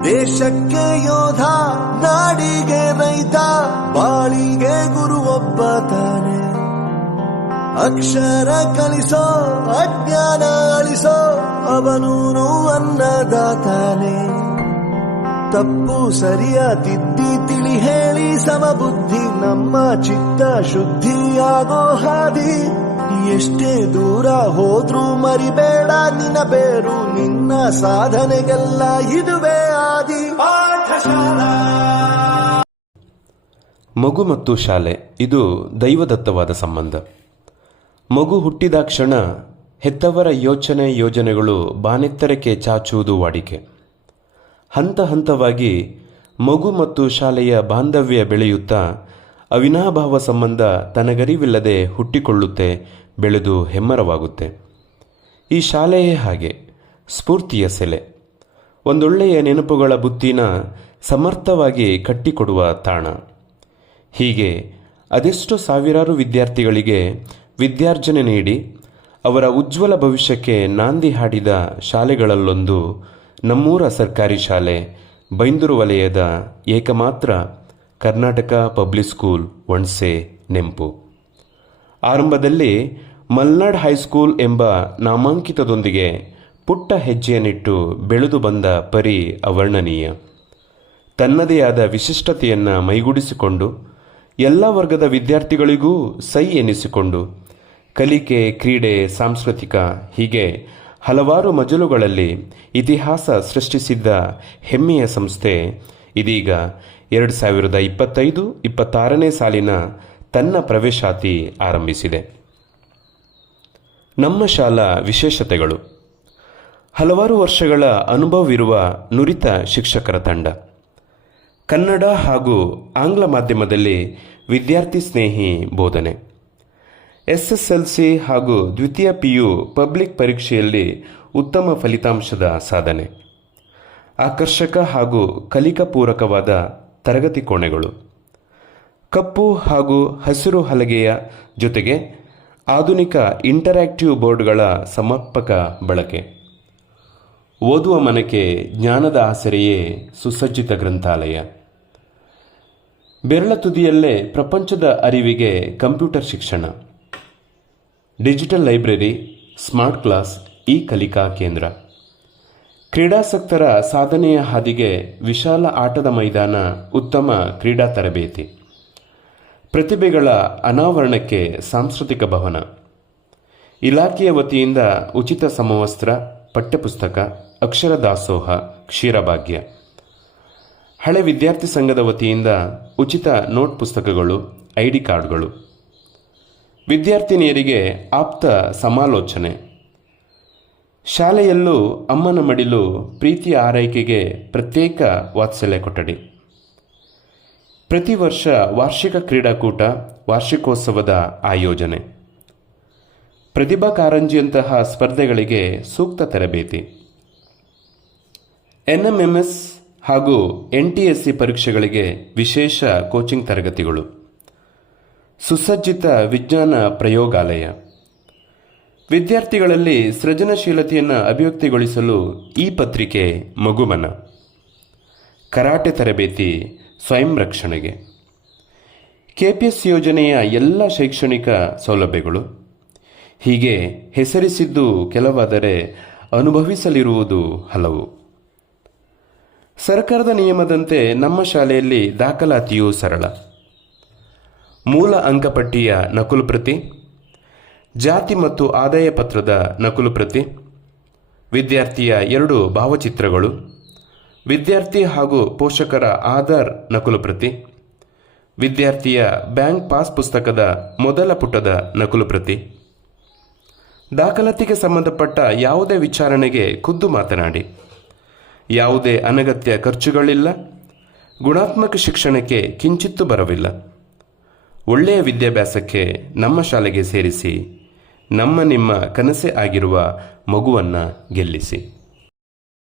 ದೇಶಕ್ಕೆ ಯೋಧ, ನಾಡಿಗೆ ರೈತ, ಬಾಳಿಗೆ ಗುರು ಒಬ್ಬ ತಾನೆ. ಅಕ್ಷರ ಕಲಿಸೋ, ಅಜ್ಞಾನ ಅಳಿಸೋ, ಅವನೂನು ಅನ್ನದಾತಾನೆ. ತಪ್ಪು ಸರಿಯ ತಿದ್ದಿ ತಿಳಿ ಹೇಳಿ ಸಮಬುದ್ಧಿ, ನಮ್ಮ ಚಿತ್ತ ಶುದ್ಧಿಯಾಗೋ ಹಾದಿ. ಎಷ್ಟೇ ದೂರ ಹೋದ್ರೂ ಮರಿಬೇಡ ನಿನ್ನ ಬೇರು, ನಿನ್ನ ಸಾಧನೆಗೆಲ್ಲ ಇದುವೇ ಆದಿ. ಪಾಠಶಾಲಾ. ಮಗು ಮತ್ತು ಶಾಲೆ ಇದು ದೈವದತ್ತವಾದ ಸಂಬಂಧ. ಮಗು ಹುಟ್ಟಿದಾಕ್ಷಣ ಹೆತ್ತವರ ಯೋಜನೆಗಳು ಬಾನೆತ್ತರಕ್ಕೆ ಚಾಚುವುದು ವಾಡಿಕೆ. ಹಂತ ಹಂತವಾಗಿ ಮಗು ಮತ್ತು ಶಾಲೆಯ ಬಾಂಧವ್ಯ ಬೆಳೆಯುತ್ತಾ ಅವಿನಾಭಾವ ಸಂಬಂಧ ತನಗರಿವಿಲ್ಲದೆ ಹುಟ್ಟಿಕೊಳ್ಳುತ್ತೆ, ಬೆಳೆದು ಹೆಮ್ಮರವಾಗುತ್ತೆ. ಈ ಶಾಲೆಯೇ ಹಾಗೆ, ಸ್ಫೂರ್ತಿಯ ಸೆಲೆ, ಒಂದೊಳ್ಳೆಯ ನೆನಪುಗಳ ಬುತ್ತಿನ ಸಮರ್ಥವಾಗಿ ಕಟ್ಟಿಕೊಡುವ ತಾಣ. ಹೀಗೆ ಅದೆಷ್ಟು ಸಾವಿರಾರು ವಿದ್ಯಾರ್ಥಿಗಳಿಗೆ ವಿದ್ಯಾರ್ಜನೆ ನೀಡಿ ಅವರ ಉಜ್ವಲ ಭವಿಷ್ಯಕ್ಕೆ ನಾಂದಿ ಹಾಡಿದ ಶಾಲೆಗಳಲ್ಲೊಂದು ನಮ್ಮೂರ ಸರ್ಕಾರಿ ಶಾಲೆ, ಬೈಂದೂರು ವಲಯದ ಏಕಮಾತ್ರ ಕರ್ನಾಟಕ ಪಬ್ಲಿಕ್ ಸ್ಕೂಲ್ ವಣ್ಸೆ ನೆಂಪು. ಆರಂಭದಲ್ಲಿ ಮಲ್ನಾಡ್ ಹೈಸ್ಕೂಲ್ ಎಂಬ ನಾಮಾಂಕಿತದೊಂದಿಗೆ ಪುಟ್ಟ ಹೆಜ್ಜೆಯನ್ನಿಟ್ಟು ಬೆಳೆದು ಬಂದ ಪರಿ ಅವರ್ಣನೀಯ. ತನ್ನದೇ ಆದ ವಿಶಿಷ್ಟತೆಯನ್ನು ಮೈಗೂಡಿಸಿಕೊಂಡು ಎಲ್ಲ ವರ್ಗದ ವಿದ್ಯಾರ್ಥಿಗಳಿಗೂ ಸೈ ಎನ್ನಿಸಿಕೊಂಡು ಕಲಿಕೆ, ಕ್ರೀಡೆ, ಸಾಂಸ್ಕೃತಿಕ ಹೀಗೆ ಹಲವಾರು ಮಜಲುಗಳಲ್ಲಿ ಇತಿಹಾಸ ಸೃಷ್ಟಿಸಿದ್ದ ಹೆಮ್ಮೆಯ ಸಂಸ್ಥೆ ಇದೀಗ 2025-26ನೇ ಸಾಲಿನ ತನ್ನ ಪ್ರವೇಶಾತಿ ಆರಂಭಿಸಿದೆ. ನಮ್ಮ ಶಾಲಾ ವಿಶೇಷತೆಗಳು: ಹಲವಾರು ವರ್ಷಗಳ ಅನುಭವವಿರುವ ನುರಿತ ಶಿಕ್ಷಕರ ತಂಡ, ಕನ್ನಡ ಹಾಗೂ ಆಂಗ್ಲ ಮಾಧ್ಯಮದಲ್ಲಿ ವಿದ್ಯಾರ್ಥಿ ಸ್ನೇಹಿ ಬೋಧನೆ, SSLC ಹಾಗೂ ದ್ವಿತೀಯ PU ಪಬ್ಲಿಕ್ ಪರೀಕ್ಷೆಯಲ್ಲಿ ಉತ್ತಮ ಫಲಿತಾಂಶದ ಸಾಧನೆ, ಆಕರ್ಷಕ ಹಾಗೂ ಕಲಿಕಾಪೂರಕವಾದ ತರಗತಿ ಕೋಣೆಗಳು, ಕಪ್ಪು ಹಾಗೂ ಹಸಿರು ಹಲಗೆಯ ಜೊತೆಗೆ ಆಧುನಿಕ ಇಂಟರಾಕ್ಟಿವ್ ಬೋರ್ಡ್ಗಳ ಸಮರ್ಪಕ ಬಳಕೆ, ಓದುವ ಮನಕ್ಕೆ ಜ್ಞಾನದ ಆಸರೆಯೇ ಸುಸಜ್ಜಿತ ಗ್ರಂಥಾಲಯ, ಬೆರಳ ತುದಿಯಲ್ಲೇ ಪ್ರಪಂಚದ ಅರಿವಿಗೆ ಕಂಪ್ಯೂಟರ್ ಶಿಕ್ಷಣ, ಡಿಜಿಟಲ್ ಲೈಬ್ರರಿ, ಸ್ಮಾರ್ಟ್ ಕ್ಲಾಸ್, ಈ ಕಲಿಕಾ ಕೇಂದ್ರ, ಕ್ರೀಡಾಸಕ್ತರ ಸಾಧನೆಯ ಹಾದಿಗೆ ವಿಶಾಲ ಆಟದ ಮೈದಾನ, ಉತ್ತಮ ಕ್ರೀಡಾ ತರಬೇತಿ, ಪ್ರತಿಭೆಗಳ ಅನಾವರಣಕ್ಕೆ ಸಾಂಸ್ಕೃತಿಕ ಭವನ, ಇಲಾಖೆಯ ವತಿಯಿಂದ ಉಚಿತ ಸಮವಸ್ತ್ರ, ಪಠ್ಯಪುಸ್ತಕ, ಅಕ್ಷರ ದಾಸೋಹ, ಕ್ಷೀರಭಾಗ್ಯ, ಹಳೆ ವಿದ್ಯಾರ್ಥಿ ಸಂಘದ ವತಿಯಿಂದ ಉಚಿತ ನೋಟ್ ಪುಸ್ತಕಗಳು, ID ಕಾರ್ಡ್ಗಳು, ವಿದ್ಯಾರ್ಥಿನಿಯರಿಗೆ ಆಪ್ತ ಸಮಾಲೋಚನೆ, ಶಾಲೆಯಲ್ಲೂ ಅಮ್ಮನ ಮಡಿಲು, ಪ್ರೀತಿಯ ಆರೈಕೆಗೆ ಪ್ರತ್ಯೇಕ ವಾತ್ಸಲ್ಯ ಕೊಠಡಿ, ಪ್ರತಿ ವರ್ಷ ವಾರ್ಷಿಕ ಕ್ರೀಡಾಕೂಟ, ವಾರ್ಷಿಕೋತ್ಸವದ ಆಯೋಜನೆ, ಪ್ರತಿಭಾ ಕಾರಂಜಿಯಂತಹ ಸ್ಪರ್ಧೆಗಳಿಗೆ ಸೂಕ್ತ ತರಬೇತಿ, NMMS ಹಾಗೂ NTSC ಪರೀಕ್ಷೆಗಳಿಗೆ ವಿಶೇಷ ಕೋಚಿಂಗ್ ತರಗತಿಗಳು, ಸುಸಜ್ಜಿತ ವಿಜ್ಞಾನ ಪ್ರಯೋಗಾಲಯ, ವಿದ್ಯಾರ್ಥಿಗಳಲ್ಲಿ ಸೃಜನಶೀಲತೆಯನ್ನು ಅಭಿವ್ಯಕ್ತಿಗೊಳಿಸಲು ಈ ಪತ್ರಿಕೆ ಮಗುಮನ, ಕರಾಟೆ ತರಬೇತಿ, ಸ್ವಯಂ ರಕ್ಷಣೆಗೆ, KPS ಯೋಜನೆಯ ಎಲ್ಲ ಶೈಕ್ಷಣಿಕ ಸೌಲಭ್ಯಗಳು. ಹೀಗೆ ಹೆಸರಿಸಿದ್ದು ಕೆಲವಾದರೆ ಅನುಭವಿಸಲಿರುವುದು ಹಲವು. ಸರ್ಕಾರದ ನಿಯಮದಂತೆ ನಮ್ಮ ಶಾಲೆಯಲ್ಲಿ ದಾಖಲಾತಿಯೂ ಸರಳ. ಮೂಲ ಅಂಕಪಟ್ಟಿಯ ನಕಲು ಪ್ರತಿ, ಜಾತಿ ಮತ್ತು ಆದಾಯ ಪತ್ರದ ನಕಲು ಪ್ರತಿ, ವಿದ್ಯಾರ್ಥಿಯ 2 ಭಾವಚಿತ್ರಗಳು, ವಿದ್ಯಾರ್ಥಿ ಹಾಗೂ ಪೋಷಕರ ಆಧಾರ್ ನಕಲು ಪ್ರತಿ, ವಿದ್ಯಾರ್ಥಿಯ ಬ್ಯಾಂಕ್ ಪಾಸ್ ಪುಸ್ತಕದ ಮೊದಲ ಪುಟದ ನಕಲು ಪ್ರತಿ. ದಾಖಲಾತಿಗೆ ಸಂಬಂಧಪಟ್ಟ ಯಾವುದೇ ವಿಚಾರಣೆಗೆ ಖುದ್ದು ಮಾತನಾಡಿ. ಯಾವುದೇ ಅನಗತ್ಯ ಖರ್ಚುಗಳಿಲ್ಲ. ಗುಣಾತ್ಮಕ ಶಿಕ್ಷಣಕ್ಕೆ ಕಿಂಚಿತ್ತೂ ಬರವಿಲ್ಲ. ಒಳ್ಳೆಯ ವಿದ್ಯಾಭ್ಯಾಸಕ್ಕೆ ನಮ್ಮ ಶಾಲೆಗೆ ಸೇರಿಸಿ. ನಿಮ್ಮ ಕನಸೇ ಆಗಿರುವ ಮಗುವನ್ನು ಗೆಲ್ಲಿಸಿ.